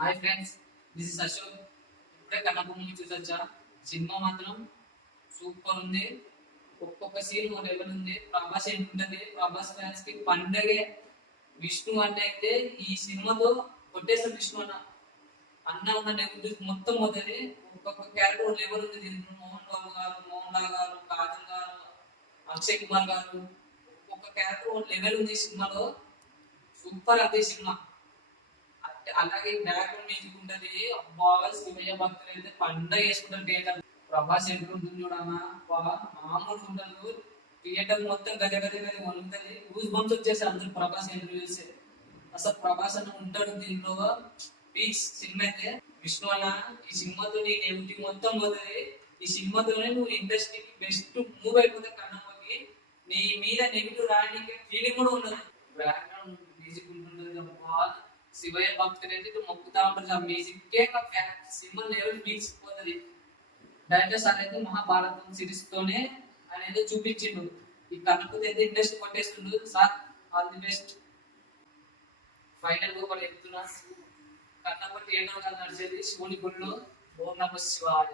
Hi friends, this is Ashok. ఇప్పుడే కన్నభూమి చూసొచ్చా. Cinema మాత్రం super ఉంది. ఒక్కొక్క సీన్ ఒక లెవెల్ ఉంది. ప్రభాస్ ఏంటుంటది, ప్రభాస్ ఫ్యాన్స్ కి పండగే. విష్ణు అంటే అయితే ఈ సినిమాతో కొట్టేసారు. విష్ణు అన్న ఉన్న నెగిటివ్ మొత్తం పోతుంది. ఒక్కొక్క క్యారెక్టర్ లెవెల్ ఉంది దీంట్లో. మోహన్ బాబు గారు, మోహన్ లాల్ గారు, కాజల్ గారు, అక్షయ్ కుమార్ గారు, ఒక్కొక్క క్యారెక్టర్ లెవెల్ ఉంది సినిమాలో. సూపర్ అది సినిమా. అలాగే బ్యాక్గ్రౌండ్ మ్యూజిక్ ఉంటది. అబ్బా, శివయ్య భక్తులు అయితే పండగ చేసుకుంటారు థియేటర్. ప్రభాస్ ఎంట్రీ ఉంటుంది చూడమా, మామూలు ఉండదు. థియేటర్ మొత్తం గజ గజ గజ వణుకుతుంది. గూస్ బంప్స్ వచ్చేసి అందరు ప్రభాస్ ఎంట్రీ చూస్తే. అసలు ప్రభాస్ అని ఉంటాడు దీంట్లో. పీక్స్ సినిమా అయితే. విష్ణు అన్న, ఈ సినిమాతో నీ నెగిటివ్ మొత్తం పోతుంది. ఈ సినిమాతోనే నువ్వు ఇండస్ట్రీకి బెస్ట్ మూవ్ అయిపోతే కన్నమ్మకి. నీ మీద నెగిటివ్ రాయడానికి ఫీలింగ్ కూడా ఉండదు. బ్యాక్గ్రౌండ్ మ్యూజిక్ ఉంటుంది. శివయ్య భక్తులు అయితే మొక్కుతా ఉంటారు. ఆ మ్యూజిక్ సినిమా లెవెల్ పీక్సిపోతుంది. డైరెక్టర్ సార్ అయితే మహాభారతం సిరీస్ తోనే ఆయన ఏదో చూపించిండు. ఈ కన్నపతి అయితే ఇండస్ట్రీ కొట్టేస్తుండు. Sir all the best. Final గా కూడా చెప్తున్నా, కన్నపతి ఏడో నడిచేది శివుని గుడిలో. ఓం నమః శివాయ.